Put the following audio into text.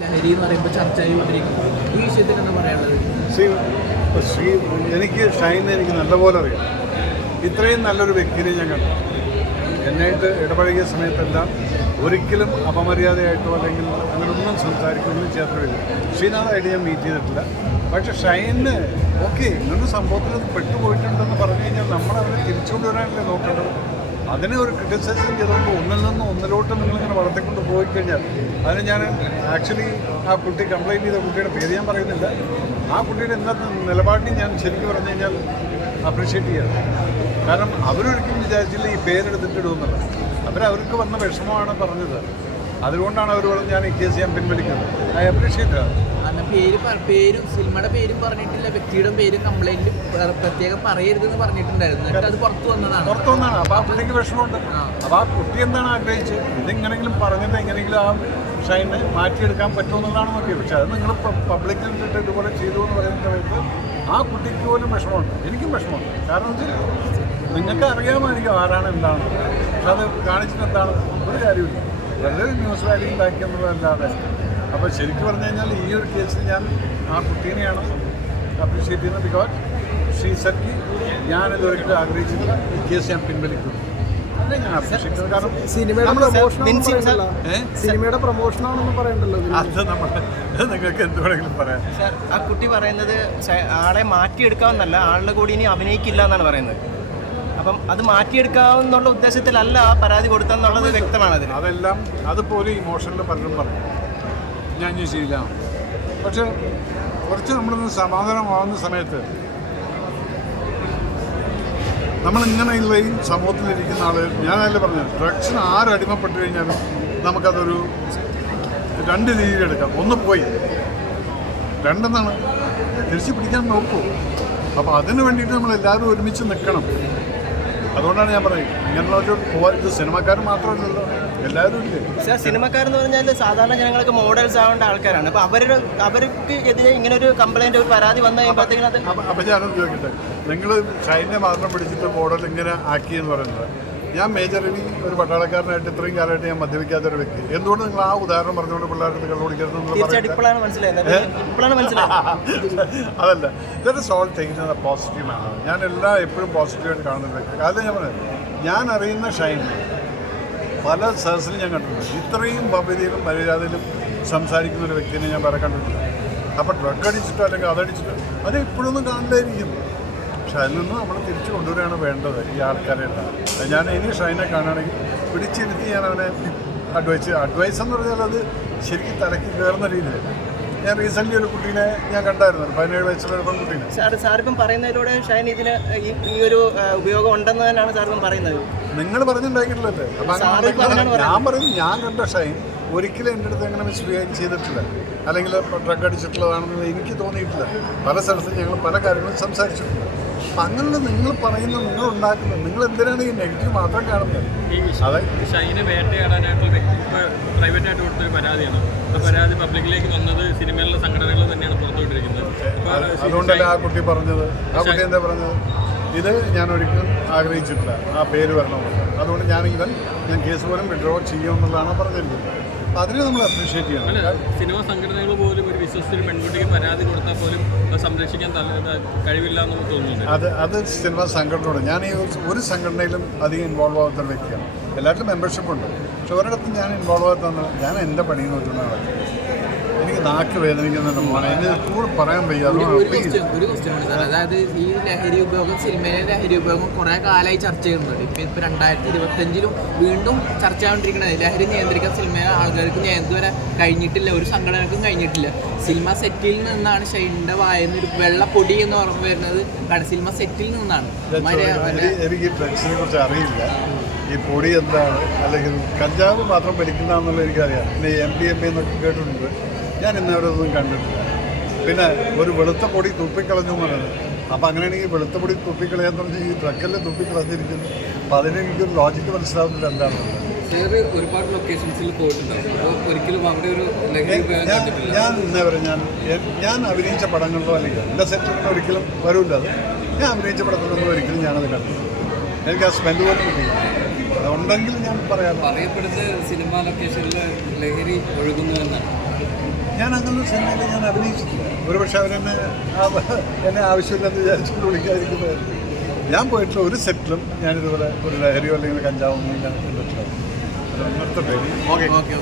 ലഹരി എന്ന് പറയുമ്പോൾ ചർച്ച ചെയ്തുകൊണ്ടിരിക്കുന്നു. ഈ വിഷയത്തിൽ എന്താ പറയാനുള്ളത്? എനിക്ക് ഷൈനെ എനിക്ക് നല്ലപോലെ അറിയാം. ഇത്രയും നല്ലൊരു വ്യക്തിനെ ഞാൻ കണ്ടു. എന്നായിട്ട് ഇടപഴകിയ സമയത്തെല്ലാം ഒരിക്കലും അപമര്യാദയായിട്ടോ അല്ലെങ്കിൽ അങ്ങനെയൊന്നും സംസാരിക്കൊന്നും ചെയ്യാത്തവരില്ല. ശ്രീനാഥായിട്ട് ഞാൻ മീറ്റ് ചെയ്തിട്ടില്ല. പക്ഷേ ഷൈന് ഓക്കെ ഇങ്ങനൊരു സംഭവത്തിൽ അത് പെട്ടുപോയിട്ടുണ്ടെന്ന് പറഞ്ഞു കഴിഞ്ഞാൽ നമ്മളവരെ തിരിച്ചുകൊണ്ടുവരാനല്ലേ നോക്കേണ്ടത്. അതിനെ ഒരു ക്രിറ്റിസൈസും ചെയ്തുകൊണ്ട് ഒന്നിൽ നിന്ന് ഒന്നിലോട്ട് നിങ്ങളിങ്ങനെ വളർത്തിക്കൊണ്ട് പോയി കഴിഞ്ഞാൽ അതിന് ഞാൻ ആക്ച്വലി ആ കുട്ടി കംപ്ലയിൻറ്റ് ചെയ്ത കുട്ടിയുടെ പേര് ഞാൻ പറയുന്നില്ല. ആ കുട്ടിയുടെ ഇന്നത്തെ നിലപാടിനെ ഞാൻ ശരിക്കും പറഞ്ഞു കഴിഞ്ഞാൽ അപ്രീഷിയേറ്റ് ചെയ്യാം. കാരണം അവരൊരിക്കലും വിചാരിച്ചില്ല ഈ പേരെടുത്തിട്ടിടുമെന്നുള്ളത്. അവർക്ക് വന്ന വിഷമമാണ് പറഞ്ഞത്. അതുകൊണ്ടാണ് അവർ പറഞ്ഞത് ഞാൻ ഈ കേസ് ഞാൻ പിൻവലിക്കുന്നത്. I appreciate. പേരും സിനിമയുടെ പേരും പറഞ്ഞിട്ടില്ല, വ്യക്തിയുടെ പേരും കംപ്ലൈൻറ്റ് പ്രത്യേകം പറയരുതെന്ന് പറഞ്ഞിട്ടുണ്ടായിരുന്നു. എന്നിട്ട് അത് പുറത്തു വന്നതാണ്. അപ്പോൾ ആ കുട്ടിക്ക് വിഷമമുണ്ട്. അപ്പോൾ ആ കുട്ടി എന്താണ് ആഗ്രഹിച്ചത്? ഇതെങ്ങനെങ്കിലും പറഞ്ഞിട്ട് എങ്ങനെയെങ്കിലും ആ ഷൈനെ മാറ്റിയെടുക്കാൻ പറ്റുമെന്നുള്ളതാണ് നോക്കിയത്. പക്ഷേ അത് നിങ്ങൾ പബ്ലിക്കിൽ ഇട്ടിട്ട് ഇതുപോലെ ചെയ്തു എന്ന് പറയുന്ന സമയത്ത് ആ കുട്ടിക്ക് പോലും വിഷമമുണ്ട്, എനിക്കും വിഷമമുണ്ട്. കാരണം വെച്ചാൽ നിങ്ങൾക്ക് അറിയാമായിരിക്കും ആരാണ് എന്താണ്, പക്ഷെ അത് കാണിച്ചിട്ട് എന്താണ് ഒരു കാര്യമില്ല. വളരെ ന്യൂസ് വാല്യൂ ഉണ്ടാക്കിയെന്നുള്ളതല്ലാതെ. അപ്പോൾ ശരിക്കും പറഞ്ഞു കഴിഞ്ഞാൽ ഈ ഒരു കേസിൽ ഞാൻ ആ കുട്ടീനെയാണ് അപ്രീഷിയേറ്റ് ചെയ്യുന്നത്. ബിക്കോസ് ഷീ സെറ്റ് ഞാനിതൊരിക്കലും ആഗ്രഹിച്ചിട്ടില്ല, ഈ കേസ് ഞാൻ പിൻവലിക്കുന്നു. അതെ ഞാൻ അപ്രീഷിയേറ്റ് ചെയ്യുന്നത്. കാരണം സിനിമയുടെ പ്രൊമോഷനാണെന്ന് പറയണ്ടല്ലോ. അത് നിങ്ങൾക്ക് എന്ത് വേണമെങ്കിലും പറയാം. ആ കുട്ടി പറയുന്നത് ആളെ മാറ്റിയെടുക്കാമെന്നല്ല, ആളുടെ കൂടി ഇനി അഭിനയിക്കില്ല എന്നാണ് പറയുന്നത്. അപ്പം അത് മാറ്റിയെടുക്കാവുന്നുള്ള ഉദ്ദേശത്തിലല്ല ആ പരാതി കൊടുത്തെന്നുള്ളത് വ്യക്തമാണ്. അതെല്ലാം അതുപോലെ ഇമോഷനിൽ പലരും പറഞ്ഞു ഞാൻ ചെയ്യില്ല. പക്ഷെ കുറച്ച് നമ്മളൊന്ന് സമാധാനമാവുന്ന സമയത്ത് നമ്മളിങ്ങനെയുള്ള ഈ സമൂഹത്തിലിരിക്കുന്ന ആളുകൾ, ഞാനല്ലേ പറഞ്ഞത്, ഡ്രഗ്സിന് ആരടിമപ്പെട്ട് കഴിഞ്ഞാലും നമുക്കതൊരു രണ്ട് രീതിയിലെടുക്കാം. ഒന്ന് പോയി, രണ്ടെന്നാണ് തിരിച്ച് പിടിക്കാൻ നോക്കൂ. അപ്പോൾ അതിന് വേണ്ടിയിട്ട് നമ്മളെല്ലാവരും ഒരുമിച്ച് നിൽക്കണം. അതുകൊണ്ടാണ് ഞാൻ പറയുന്നത് ഇങ്ങനെയുള്ളൊരു ഇത് സിനിമക്കാർ മാത്രമല്ലല്ലോ, എല്ലാവരും ഇല്ലേ. സാർ, സിനിമക്കാരെന്ന് പറഞ്ഞാൽ സാധാരണ ജനങ്ങൾക്ക് മോഡൽസ് ആവേണ്ട ആൾക്കാരാണ്. അപ്പോൾ അവർക്ക് എതിരെ ഇങ്ങനെ ഒരു കംപ്ലൈൻറ്റ്, ഒരു പരാതി വന്നു കഴിയുമ്പോഴത്തേക്കും അത് അപ്പോൾ ഞാനൊന്ന് ചോദിക്കട്ടെ, നിങ്ങൾ ഷൈനെ മാത്രം പിടിച്ചിട്ട് മോഡൽ ഇങ്ങനെ ആക്കിയെന്ന് പറയുന്നത്, ഞാൻ മേജർ രവി ഒരു പട്ടാളക്കാരനായിട്ട് ഇത്രയും കാലമായിട്ട് ഞാൻ മദ്യപിക്കാത്തൊരു വ്യക്തി, എന്തുകൊണ്ട് നിങ്ങൾ ആ ഉദാഹരണം പറഞ്ഞുകൊണ്ട് പിള്ളേരുടെ കള്ളുപിടിക്കരുതെന്ന് അതല്ല, ഇതൊരു സോൾവ് ചെയ്യുന്നത് പോസിറ്റീവാണ്. ഞാൻ എപ്പോഴും പോസിറ്റീവായിട്ട് കാണുന്ന വ്യക്തി. കാരണം ഞാൻ പറഞ്ഞത്, ഞാൻ അറിയുന്ന ഷൈൻ പല സദസ്സിലും ഞാൻ കണ്ടിട്ടുണ്ട്. ഇത്രയും ഭവ്യതയിലും മര്യാദയിലും സംസാരിക്കുന്ന ഒരു വ്യക്തിനെ ഞാൻ വേറെ കണ്ടിട്ടില്ല. അപ്പോൾ ഡ്രഗ് അടിച്ചിട്ടോ അല്ലെങ്കിൽ അതടിച്ചിട്ടോ അത് ഇപ്പോഴൊന്നും കാണില്ലായിരിക്കും. പക്ഷെ അതിൽ നിന്ന് നമ്മൾ തിരിച്ചു കൊണ്ടുവരികയാണ് വേണ്ടത് ഈ ആൾക്കാരെ. ഞാൻ ഇനി ഷൈനെ കാണുകയാണെങ്കിൽ പിടിച്ചിരുത്തി ഞാൻ അവനെ അഡ്വൈസ് എന്ന് പറഞ്ഞാൽ അത് ശരിക്കും തലയ്ക്ക് കയറുന്ന രീതിയിൽ. ഞാൻ റീസെൻ്റ്ലി ഒരു കുട്ടീനെ ഞാൻ കണ്ടായിരുന്നു, 17 വയസ്സുള്ള ഒരു പെൺകുട്ടീനെ. സാറിപ്പം പറയുന്നതിലൂടെ ഷൈൻ ഇതിന് ഈ ഒരു ഉപയോഗം ഉണ്ടെന്ന് തന്നെയാണ് സാറിപ്പം പറയുന്നത്. നിങ്ങൾ പറഞ്ഞിട്ടുണ്ടാക്കിയിട്ടില്ലല്ലേ? അപ്പം ഞാൻ പറയുന്നു, ഞാൻ കണ്ട ഷൈൻ ഒരിക്കലും എൻ്റെ അടുത്ത് അങ്ങനെ മിസ്ബിഹേവ് ചെയ്തിട്ടില്ല, അല്ലെങ്കിൽ ഡ്രഗ് അടിച്ചിട്ടുള്ളതാണെന്ന് എനിക്ക് തോന്നിയിട്ടില്ല. പല സ്ഥലത്തും ഞങ്ങൾ പല കാര്യങ്ങളും സംസാരിച്ചിട്ടുണ്ട്. അപ്പം അങ്ങനെയുള്ള നിങ്ങൾ പറയുന്നത്, നിങ്ങൾ ഉണ്ടാക്കുന്നത്, നിങ്ങൾ എന്തിനാണ് ഈ നെഗറ്റീവ് മാത്രം കാണുന്നത്? അതെ, ഷൈനെ വേട്ടയാടാനായിട്ടുള്ള വ്യക്തി പ്രൈവറ്റായിട്ട് കൊടുത്തൊരു പരാതിയാണ്. ആ പരാതി പബ്ലിക്കിലേക്ക് വന്നത് സിനിമയിലുള്ള സംഘടനകൾ തന്നെയാണ് പുറത്തുവിട്ടിരിക്കുന്നത്. അതുകൊണ്ടല്ല ആ കുട്ടി പറഞ്ഞത്. ആ കുട്ടി എന്താ പറഞ്ഞത്? ഇത് ഞാൻ ഒരിക്കലും ആഗ്രഹിച്ചിട്ടില്ല, ആ പേര് വരണമെന്ന്. അതുകൊണ്ട് ഞാൻ കേസ് പോലും വിഡ്രോ ചെയ്യുമെന്നുള്ളതാണ് പറഞ്ഞിരിക്കുന്നത്. അതിനെ നമ്മൾ അപ്രീഷിയേറ്റ് ചെയ്യണം. സിനിമ സംഘടനകൾ പോലും ഒരു വിശ്വസിച്ചൊരു പെൺകുട്ടിക്ക് പരാതി കൊടുത്താൽ പോലും സംരക്ഷിക്കാൻ കഴിവില്ല എന്ന് തോന്നുന്നു. അത് സിനിമ സംഘടനയോട്, ഞാൻ ഈ ഒരു സംഘടനയിലും അധികം ഇൻവോൾവ് ആകാത്ത വ്യക്തിയാണ്. എല്ലാത്തിലും മെമ്പർഷിപ്പ് ഉണ്ട്, പക്ഷെ ഒരിടത്തും ഞാൻ ഇൻവോൾവ് ആകാത്ത. ഞാൻ എൻ്റെ പണി നോക്കുന്നത് എനിക്ക് നാക്ക് വേദനിക്കുന്നുണ്ട് മോനെ, എന്നെ കൂടെ പറയാൻ വയ്യ. ഒരു ക്വസ്റ്റ്യൻ ഉണ്ട് സാർ, അതായത് ഈ ലഹരി ഉപയോഗം, സിനിമയിലെ ലഹരി ഉപയോഗം കുറേ കാലമായി ചർച്ച ചെയ്യുന്നുണ്ട്. ഇപ്പോൾ 2025 വീണ്ടും ചർച്ച ആകൊണ്ടിരിക്കുന്നത് ലഹരി നിയന്ത്രിക്കാൻ സിനിമയിലെ ആൾക്കാർക്ക് ഇതുവരെ കഴിഞ്ഞിട്ടില്ല, ഒരു സംഘടനക്കും കഴിഞ്ഞിട്ടില്ല. സിനിമ സെറ്റിൽ നിന്നാണ് ഷൈൻ്റെ വായന ഒരു വെള്ളപ്പൊടി എന്ന് ഓർമ്മ വരുന്നത്, സിനിമ സെറ്റിൽ നിന്നാണ്. എനിക്ക് ഡ്രഗ്സിനെ കുറിച്ച് അറിയില്ല, ഈ പൊടി എന്താണ് അല്ലെങ്കിൽ കഞ്ചാവ് മാത്രം വലിക്കുന്നതാണെന്നുള്ള എനിക്കറിയാം. പിന്നെ MDMA എന്നൊക്കെ കേട്ടിട്ടുണ്ട്. ഞാൻ ഇന്നവരൊന്നും കണ്ടിട്ടില്ല. പിന്നെ ഒരു വെളുത്ത പൊടി തുപ്പിക്കളഞ്ഞു എന്ന് പറയുന്നത്. അപ്പോൾ അങ്ങനെയാണെങ്കിൽ വെളുത്ത പൊടി തുപ്പിക്കളയാന്ന് പറഞ്ഞാൽ ഈ ട്രക്കല്ലേ തുപ്പിക്കളഞ്ഞിരിക്കുന്നു. അപ്പോൾ അതിനെനിക്കൊരു ലോജിക്ക് മനസ്സിലാവുന്നില്ല എന്താണെന്നുള്ളത്. ഒരുപാട് ലൊക്കേഷൻസിൽ പോയിട്ടുണ്ടാവും, ഒരിക്കലും അവിടെ ഒരു ഞാൻ ഇന്നേ വരെ ഞാൻ അഭിനയിച്ച പടങ്ങളിലോ അല്ലെങ്കിൽ എൻ്റെ സെറ്റിലൊന്നും ഒരിക്കലും വരില്ല. അത് ഞാൻ അഭിനയിച്ച പടത്തിലൊന്നും ഒരിക്കലും ഞാനത് കണ്ടു. എനിക്ക് ആ സ്മെല്ല് പോലും കിട്ടിയില്ല. അതുണ്ടെങ്കിൽ ഞാൻ പറയാം. പറയപ്പെടുന്ന സിനിമ ലൊക്കേഷനിൽ ലഹരി ഒഴുകുന്നു എന്നാണ്. ഞാൻ അങ്ങനെ സിനിമയിൽ ഞാൻ അഭിനയിച്ചിട്ടില്ല. ഒരുപക്ഷെ എന്നെ ആവശ്യമില്ലെന്ന് വിചാരിച്ചുകൊണ്ട് വിളിക്കാതിരിക്കുന്നതായിരുന്നു. ഞാൻ പോയിട്ടുള്ള ഒരു സെറ്റിലും ഞാനിതുപോലെ ഒരു ലഹരിയോ അല്ലെങ്കിൽ കഞ്ചാവൊന്നും ഞാൻ കണ്ടിട്ടില്ല. നിർത്തട്ടെ. Okay okay